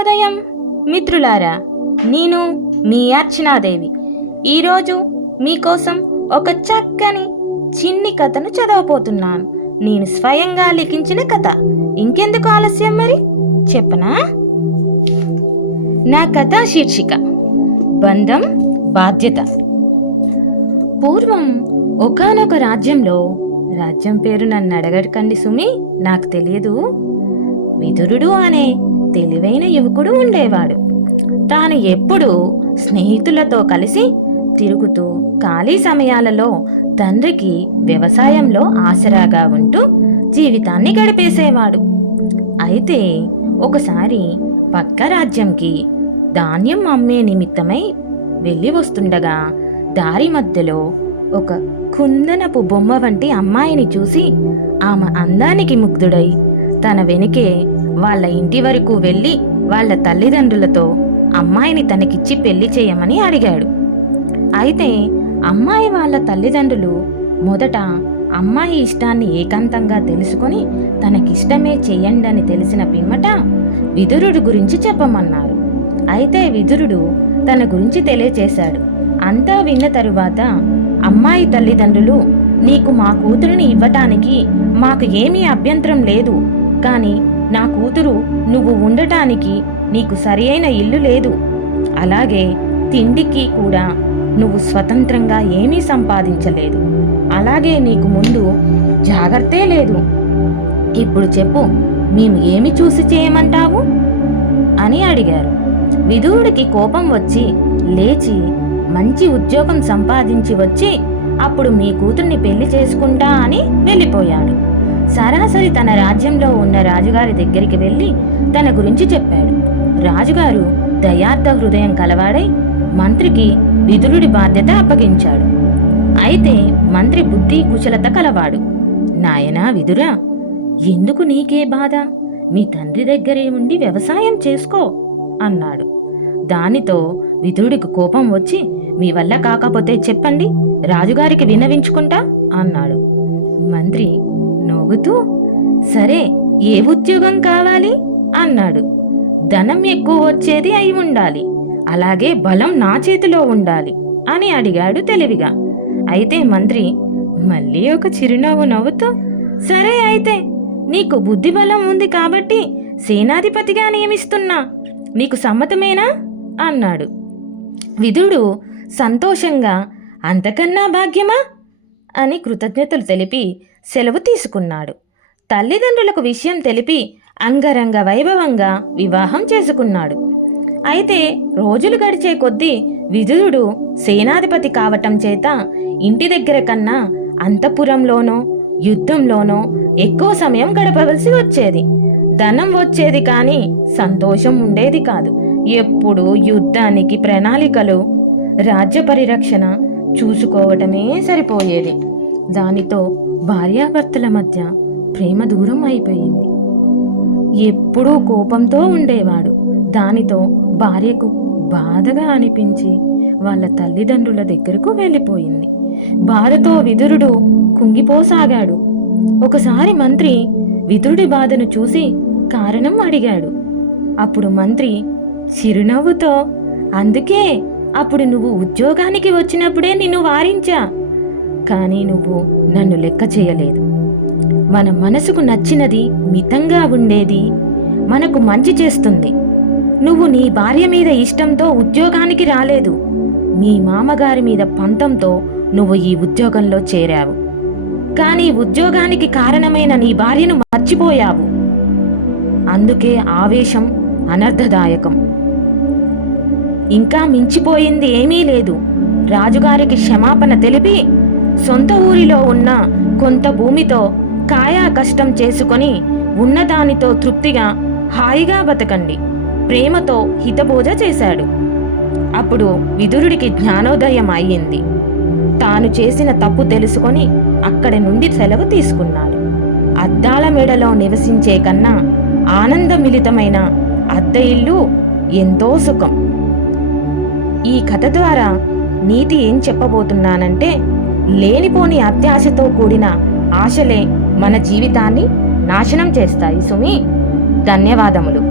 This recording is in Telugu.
శుభోదయం మిత్రులారా నేను మీ అర్చనాదేవి. ఈరోజు మీకోసం ఒక చక్కని చిన్ని కథను చదవబోతున్నాను. నేను స్వయంగా లిఖించిన కథ. ఇంకెందుకు ఆలస్యం మరి? చెప్పనా? నా కథ శీర్షిక. బంధం బాధ్యత. పూర్వం ఒకానొక రాజ్యంలో రాజ్యం పేరు నన్ను అడగడకండి సుమి నాకు తెలియదు. విదురుడు అనే తెలివైన యువకుడు ఉండేవాడు. తాను ఎప్పుడూ స్నేహితులతో కలిసి తిరుగుతూ ఖాళీ సమయాలలో తండ్రికి వ్యవసాయంలో ఆసరాగా ఉంటూ జీవితాన్ని గడిపేసేవాడు. అయితే ఒకసారి పక్క రాజ్యంకి ధాన్యం అమ్మే నిమిత్తమై వెళ్ళి వస్తుండగా దారి మధ్యలో ఒక కుందనపు బొమ్మ వంటి అమ్మాయిని చూసి ఆమె అందానికి ముగ్ధుడై తన వెనుకే వాళ్ళ ఇంటి వరకు వెళ్ళి వాళ్ళ తల్లిదండ్రులతో అమ్మాయిని తనకిచ్చి పెళ్ళి చేయమని అడిగాడు. అయితే అమ్మాయి వాళ్ళ తల్లిదండ్రులు మొదట అమ్మాయి ఇష్టాన్ని ఏకాంతంగా తెలుసుకొని తనకిష్టమే చెయ్యండి అని తెలిసిన పిమ్మట విదురుడు గురించి చెప్పమన్నారు. అయితే విదురుడు తన గురించి తెలియచేశాడు. అంతా విన్న తరువాత అమ్మాయి తల్లిదండ్రులు నీకు మా కూతురిని ఇవ్వటానికి మాకు ఏమీ అభ్యంతరం లేదు. కానీ నా కూతురు నువ్వు ఉండటానికి నీకు సరియైన ఇల్లు లేదు. అలాగే తిండికి కూడా నువ్వు స్వతంత్రంగా ఏమీ సంపాదించలేదు. అలాగే నీకు ముందు జాగ్రత్తే లేదు. ఇప్పుడు చెప్పు మేము ఏమి చూసి చేయమంటావు? అని అడిగారు. విధువుడికి కోపం వచ్చి లేచి మంచి ఉద్యోగం సంపాదించి వచ్చి అప్పుడు మీ కూతుర్ని పెళ్ళి చేసుకుంటా అని వెళ్ళిపోయాడు. సరాసరి తన రాజ్యంలో ఉన్న రాజుగారి దగ్గరికి వెళ్ళి తన గురించి చెప్పాడు. రాజుగారు దయార్థ హృదయం కలవాడై మంత్రికి విదురుడి బాధ్యత అప్పగించాడు. అయితే మంత్రి బుద్ధి కుశలత కలవాడు. నాయనా విదురా ఎందుకు నీకే బాధ? మీ తండ్రి దగ్గరే ఉండి వ్యవసాయం చేసుకో అన్నాడు. దానితో విదురుడికి కోపం వచ్చి మీ వల్ల కాకపోతే చెప్పండి రాజుగారికి విన్నవించుకుంటా అన్నాడు. మంత్రి నవ్వుతూ సరే ఏ ఉద్యోగం కావాలి? అన్నాడు. ధనం ఎక్కువ వచ్చేది అయి ఉండాలి. అలాగే బలం నా చేతిలో ఉండాలి అని అడిగాడు తెలివిగా. అయితే మంత్రి మళ్ళీ ఒక చిరునవ్వు నవ్వుతూ సరే అయితే నీకు బుద్ధి బలం ఉంది కాబట్టి సేనాధిపతిగా నియమిస్తున్నా. నీకు సమ్మతమేనా? అన్నాడు. విధుడు సంతోషంగా అంతకన్నా భాగ్యమా? అని కృతజ్ఞతలు తెలిపి సెలవు తీసుకున్నాడు. తల్లిదండ్రులకు విషయం తెలిపి అంగరంగ వైభవంగా వివాహం చేసుకున్నాడు. అయితే రోజులు గడిచే కొద్దీ విదురుడు సేనాధిపతి కావటం చేత ఇంటి దగ్గర కన్నా అంతఃపురంలోనో యుద్ధంలోనో ఎక్కువ సమయం గడపవలసి వచ్చేది. ధనం వచ్చేది కానీ సంతోషం ఉండేది కాదు. ఎప్పుడు యుద్ధానికి ప్రణాళికలు రాజ్య పరిరక్షణ చూసుకోవటమే సరిపోయేది. దానితో భార్యాభర్తల మధ్య ప్రేమ దూరం అయిపోయింది. ఎప్పుడూ కోపంతో ఉండేవాడు. దానితో భార్యకు బాధగా అనిపించి వాళ్ళ తల్లిదండ్రుల దగ్గరకు వెళ్ళిపోయింది. బాధతో విదురుడు కుంగిపోసాగాడు. ఒకసారి మంత్రి విదురుడి బాధను చూసి కారణం అడిగాడు. అప్పుడు మంత్రి చిరునవ్వుతో అందుకే అప్పుడు నువ్వు ఉద్యోగానికి వచ్చినప్పుడే నిన్ను వారించా? కానీ నువ్వు నన్ను లెక్క చేయలేదు. మన మనసుకు నచ్చినది మితంగా ఉండేది మనకు మంచి చేస్తుంది. నువ్వు నీ భార్య మీద ఇష్టంతో ఉద్యోగానికి రాలేదు. మీ మామగారి మీద పంతంతో నువ్వు ఈ ఉద్యోగంలో చేరావు. కానీ ఉద్యోగానికి కారణమైన నీ భార్యను మర్చిపోయావు. అందుకే ఆవేశం అనర్థదాయకం ఇంకా మించిపోయింది ఏమీ లేదు. రాజుగారికి క్షమాపణ తెలిపి సొంత ఊరిలో ఉన్న కొంత భూమితో కాయా కష్టం చేసుకొని ఉన్నదానితో తృప్తిగా హాయిగా బతకండి. ప్రేమతో హితబోజ చేశాడు. అప్పుడు విదురుడికి జ్ఞానోదయం అయ్యింది. తాను చేసిన తప్పు తెలుసుకొని అక్కడి నుండి సెలవు తీసుకున్నాడు. అద్దాల మేడలో నివసించే కన్నా ఆనందమిలితమైన అద్దె ఇల్లు ఎంతో సుఖం. ఈ కథ ద్వారా నీతి ఏం చెప్పబోతున్నానంటే లేనిపోని అత్యాశతో కూడిన ఆశలే మన జీవితాన్ని నాశనం చేస్తాయి సుమి. ధన్యవాదములు.